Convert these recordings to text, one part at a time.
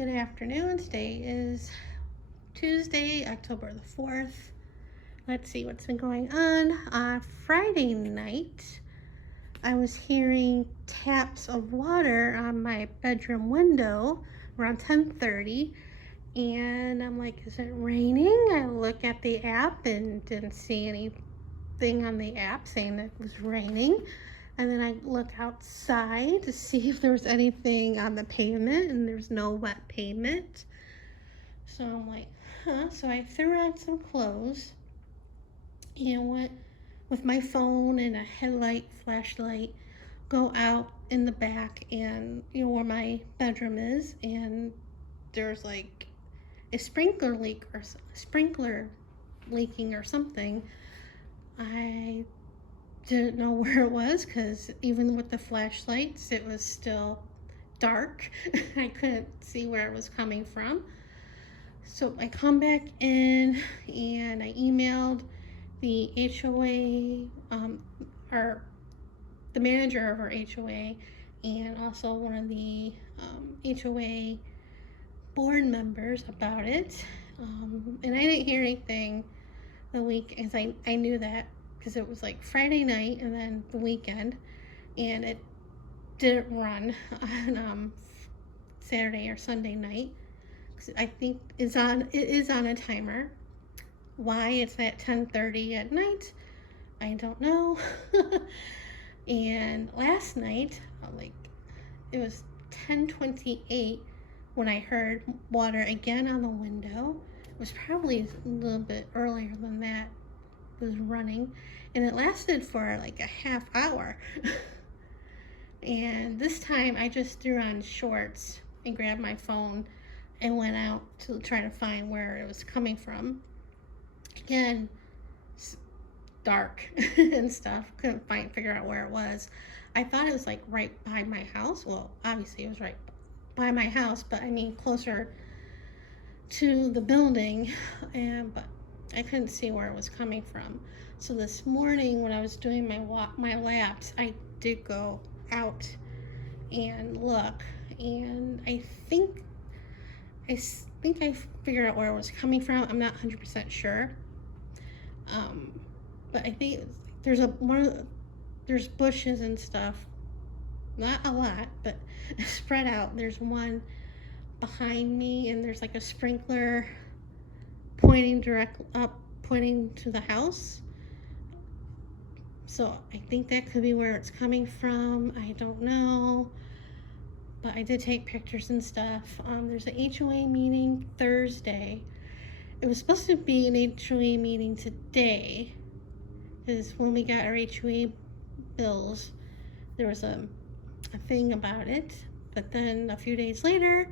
Good afternoon. Today is Tuesday, October the 4th. Let's see what's been going on. Friday night, I was hearing taps of water on my bedroom window around 10:30, and I'm like, is it raining? I look at the app and didn't see anything on the app saying it was raining. And then I look outside to see if there was anything on the pavement, and there's no wet pavement. So I'm like, huh? So I threw on some clothes and went with my phone and a flashlight, go out in the back and where my bedroom is, and there's like a sprinkler leaking or something. I didn't know where it was because even with the flashlights, it was still dark. I couldn't see where it was coming from. So I come back in and I emailed the HOA, or the manager of our HOA, and also one of the HOA board members about it. And I didn't hear anything the week, as I knew that because it was like Friday night and then the weekend, and it didn't run on Saturday or Sunday night. I think it is on a timer. Why it's at 10:30 at night, I don't know. And last night, like it was 10:28 when I heard water again on the window. It was probably a little bit earlier than that. It was running, and it lasted for like a half hour. And this time I just threw on shorts and grabbed my phone and went out to try to find where it was coming from. Again, dark and stuff. Couldn't figure out where it was. I thought it was like right by my house. Well, obviously it was right by my house, but I mean closer to the building, but I couldn't see where it was coming from. So this morning when I was doing my laps, I did go out and look, and I think I figured out where it was coming from. I'm not 100% sure, but I think there's bushes and stuff. Not a lot, but spread out. There's one behind me, and there's like a sprinkler pointing to the house. So I think that could be where it's coming from. I don't know, but I did take pictures and stuff. There's an HOA meeting Thursday. It was supposed to be an HOA meeting today, because when we got our HOA bills, there was a thing about it. But then a few days later,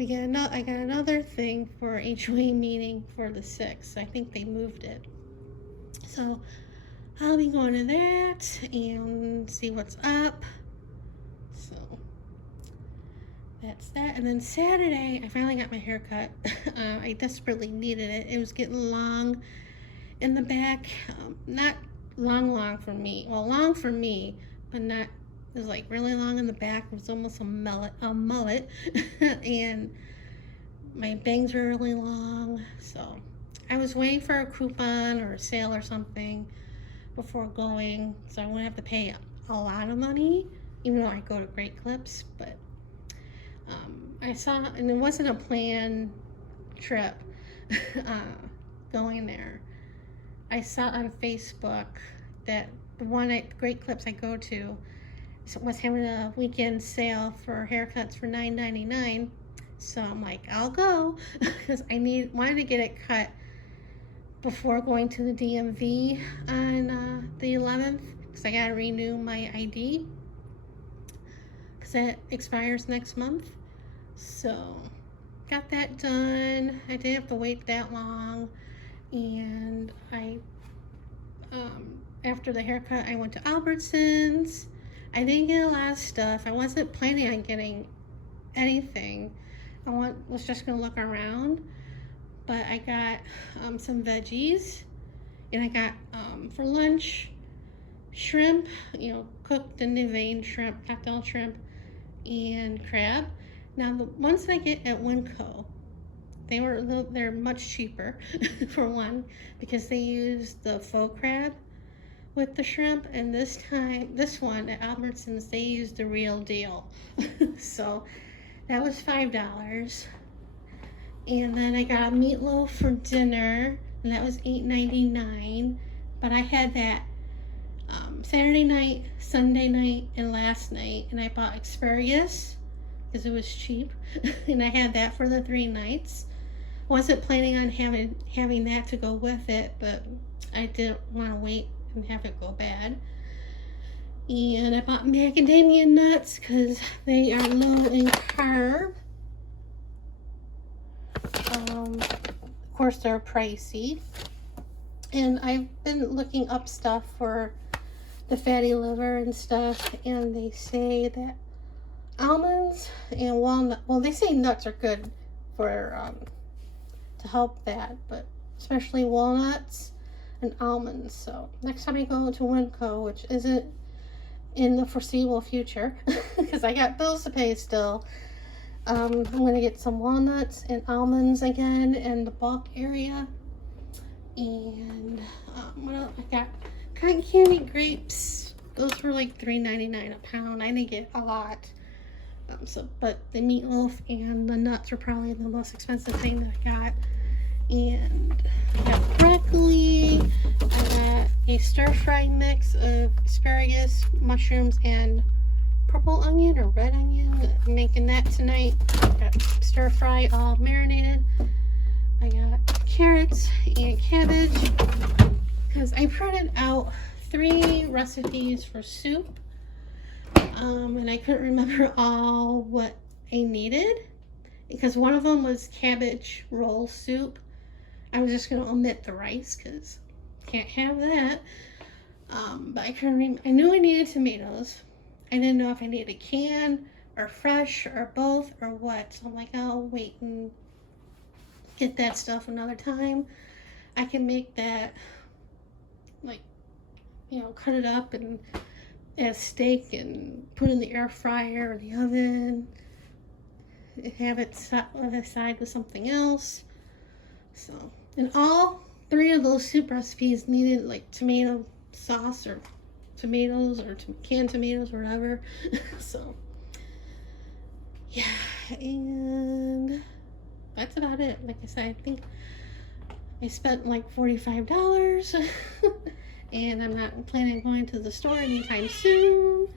I got another thing for HOA meeting for the 6th. I think they moved it. So I'll be going to that and see what's up. So that's that. And then Saturday, I finally got my hair cut. I desperately needed it. It was getting long in the back. Not long for me. Well, long for me, but not. It was like really long in the back. It was almost a mullet. And my bangs were really long. So I was waiting for a coupon or a sale or something before going, so I wouldn't have to pay a lot of money, even though I go to Great Clips. But I saw, and it wasn't a planned trip going there. I saw on Facebook that the one at Great Clips I go to was having a weekend sale for haircuts for $9.99. So I'm like, I'll go because I wanted to get it cut before going to the DMV on the 11th, because I gotta renew my ID because that expires next month. So got that done. I didn't have to wait that long, and after the haircut I went to Albertsons. I didn't get a lot of stuff. I wasn't planning on getting anything. Was just gonna look around. But I got some veggies, and I got for lunch shrimp, cooked and deveined shrimp, cocktail shrimp, and crab. Now the ones that I get at Winco, they're much cheaper for one, because they use the faux crab with the shrimp, and this one at Albertsons, they use the real deal. So that was $5. And then I got a meatloaf for dinner, and that was $8.99. But I had that Saturday night, Sunday night, and last night, and I bought asparagus because it was cheap, and I had that for the 3 nights. Wasn't planning on having that to go with it, but I didn't want to wait and have it go bad. And I bought macadamia nuts because they are low in carb. Of course, they're pricey. And I've been looking up stuff for the fatty liver and stuff, and they say that almonds and walnut, well, they say nuts are good for to help that, but especially walnuts and almonds. So next time I go to Winco, which isn't in the foreseeable future because I got bills to pay still, I'm going to get some walnuts and almonds again in the bulk area. And what else? I got cotton candy grapes. Those were like $3.99 a pound. I didn't get a lot. But the meatloaf and the nuts were probably the most expensive thing that I got. And I got broccoli. I got a stir-fry mix of asparagus, mushrooms, and purple onion or red onion. I'm making that tonight. Got stir-fry all marinated. I got carrots and cabbage because I printed out 3 recipes for soup. And I couldn't remember all what I needed because one of them was cabbage roll soup. I was just going to omit the rice because can't have that. But I couldn't remember. I knew I needed tomatoes. I didn't know if I needed a can or fresh or both or what. So I'm like, I'll wait and get that stuff another time. I can make that, like, cut it up and as steak and put in the air fryer or the oven. Have it set aside with something else. So, and all 3 of those soup recipes needed like tomato sauce or tomatoes or canned tomatoes or whatever. So, yeah, and that's about it. Like I said, I think I spent like $45 and I'm not planning on going to the store anytime soon.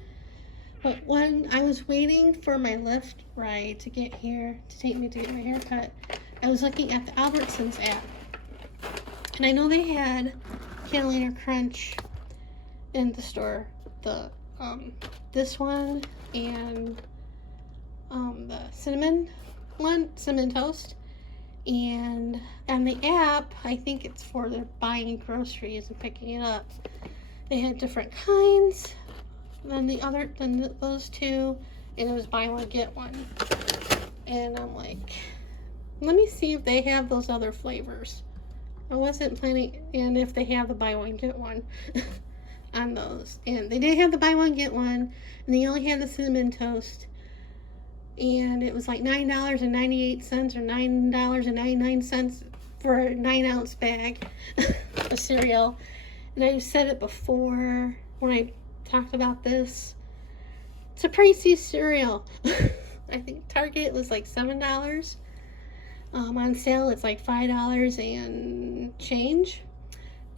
But when I was waiting for my Lyft ride to get here, to take me to get my hair cut, I was looking at the Albertsons app. And I know they had Catalina Crunch in the store. The this one and the cinnamon toast. And on the app, I think it's for the buying groceries and picking it up. They had different kinds than those 2, and it was buy one get one. And I'm like, let me see if they have those other flavors. I wasn't planning, and if they have the buy one get one on those. And they did have the buy one get one, and they only had the cinnamon toast. And it was like $9.98 or $9.99 for a 9-ounce bag of cereal. And I said it before when I talked about this. It's a pricey cereal. I think Target was like $7. On sale, it's like $5 and change.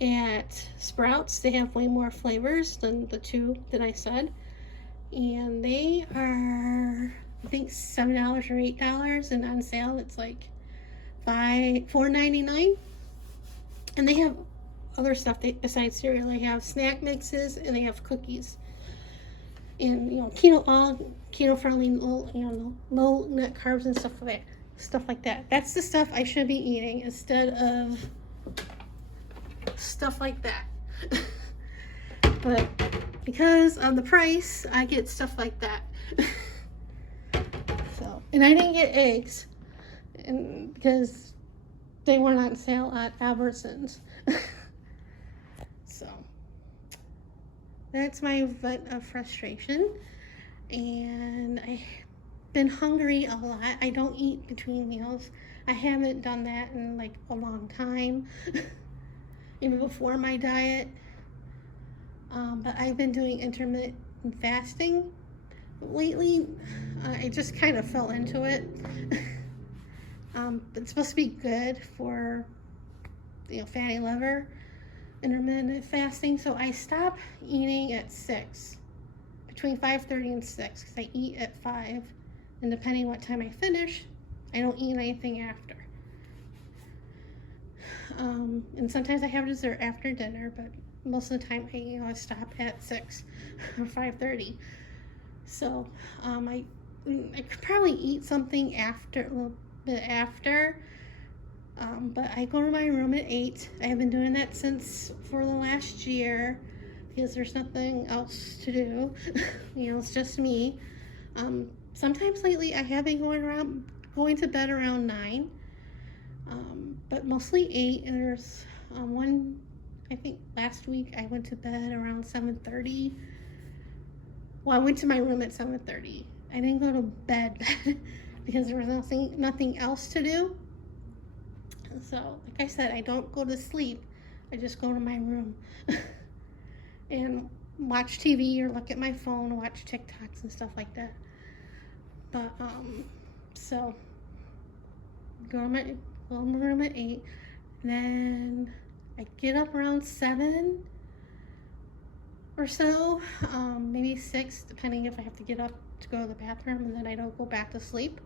At Sprouts, they have way more flavors than the 2 that I said. And they are, I think, $7 or $8, and on sale it's like $4.99. And they have other stuff besides cereal. They have snack mixes and they have cookies. And keto friendly, low net carbs and stuff like that. That's the stuff I should be eating instead of stuff like that. But because of the price, I get stuff like that. So, and I didn't get eggs, and because they weren't on sale at Albertsons. So that's my vent of frustration, and I've been hungry a lot. I don't eat between meals. I haven't done that in like a long time, even before my diet. But I've been doing intermittent fasting lately. I just kind of fell into it. It's supposed to be good for, fatty liver, intermittent fasting. So I stop eating at 6, between 5:30 and 6, because I eat at 5. And depending what time I finish, I don't eat anything after. And sometimes I have dessert after dinner, but most of the time I stop at 6 or 5:30. So I could probably eat something after, a little bit after, but I go to my room at 8. I have been doing that for the last year because there's nothing else to do. It's just me. Sometimes lately I have been going to bed around 9, but mostly 8. And there's I think last week I went to bed around 7:30. Well, I went to my room at 7:30. I didn't go to bed because there was nothing else to do. So, like I said, I don't go to sleep. I just go to my room and watch TV or look at my phone, watch TikToks and stuff like that. But so go to my room at 8, and then I get up around 7 or so, maybe 6, depending if I have to get up to go to the bathroom, and then I don't go back to sleep.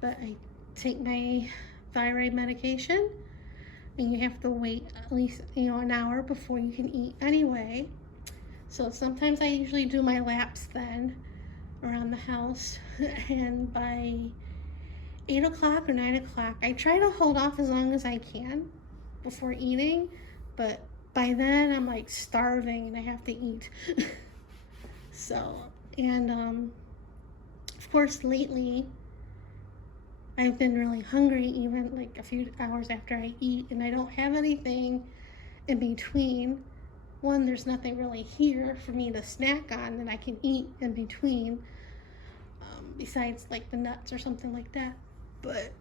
But I take my thyroid medication, and you have to wait at least an hour before you can eat anyway. So sometimes I usually do my laps then around the house, and by 8 o'clock or 9 o'clock, I try to hold off as long as I can before eating, but by then I'm like starving and I have to eat. So, and of course lately I've been really hungry even like a few hours after I eat, and I don't have anything in between. One, there's nothing really here for me to snack on that I can eat in between, besides like the nuts or something like that. But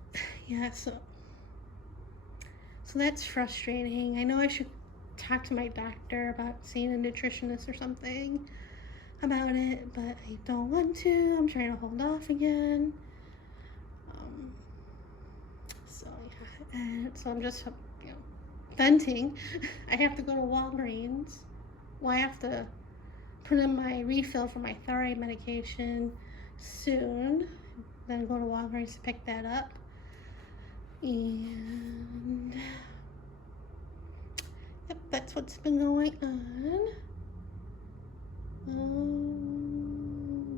yeah, so that's frustrating. I know I should talk to my doctor about seeing a nutritionist or something about it, but I don't want to. I'm trying to hold off again. So yeah, and so I'm just venting. I have to go to Walgreens. Well, I have to put in my refill for my thyroid medication soon, then go to Walgreens to pick that up. And yep, that's what's been going on.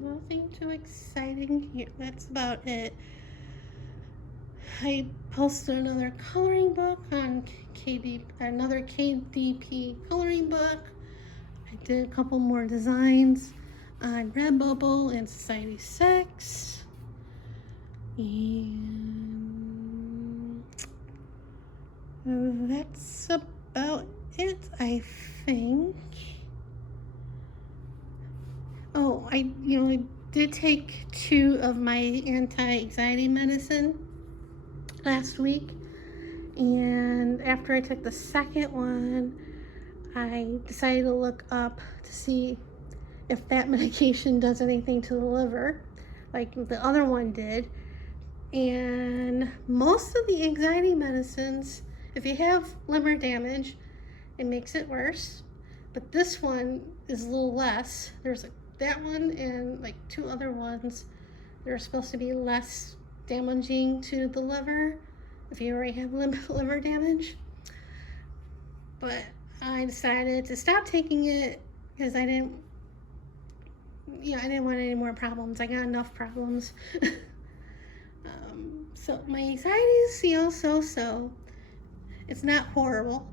Nothing too exciting here. That's about it. I posted another coloring book on another KDP coloring book. I did a couple more designs on Redbubble and Society 6. And that's about it, I think. Oh, I did take 2 of my anti-anxiety medicine last week, and after I took the second one, I decided to look up to see if that medication does anything to the liver like the other one did. And most of the anxiety medicines, if you have liver damage, it makes it worse, but this one is a little less. There's that one and like 2 other ones that are supposed to be less damaging to the liver if you already have liver damage. But I decided to stop taking it because I didn't want any more problems. I got enough problems. So my anxiety is so. It's not horrible.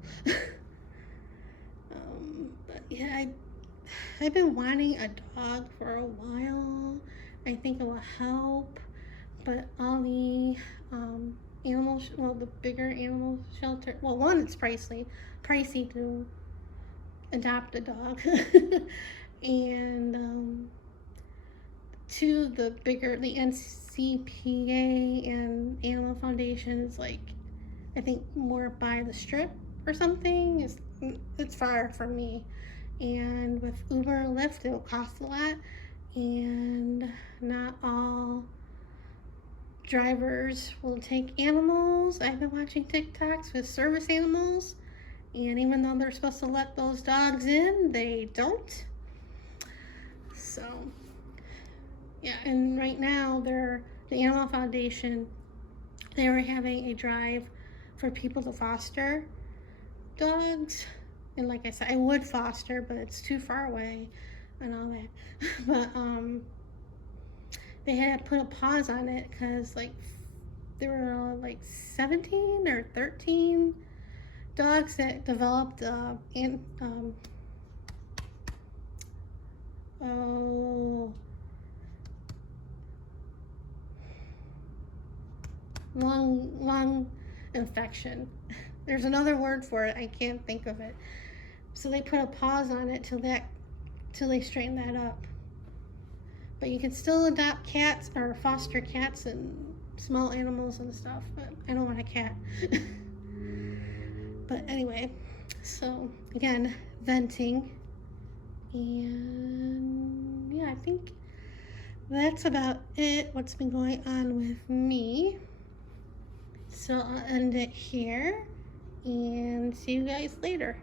But yeah, I've been wanting a dog for a while. I think it will help, but all the the bigger animal shelter. Well, one, it's pricey to adopt a dog, and to the bigger, the NCPA and Animal Foundation is like, I think more by the strip or something. It's far from me. And with Uber and Lyft, it'll cost a lot. And not all drivers will take animals. I've been watching TikToks with service animals, and even though they're supposed to let those dogs in, they don't. So, yeah, and right now the Animal Foundation, they were having a drive for people to foster dogs. And like I said, I would foster, but it's too far away and all that. But they had to put a pause on it because like there were like 17 or 13 dogs that developed lung infection. There's another word for it, I can't think of it. So they put a pause on it till they straighten that up. But you can still adopt cats or foster cats and small animals and stuff, but I don't want a cat. But anyway, so again, venting. And yeah, I think that's about it, what's been going on with me. So I'll end it here and see you guys later.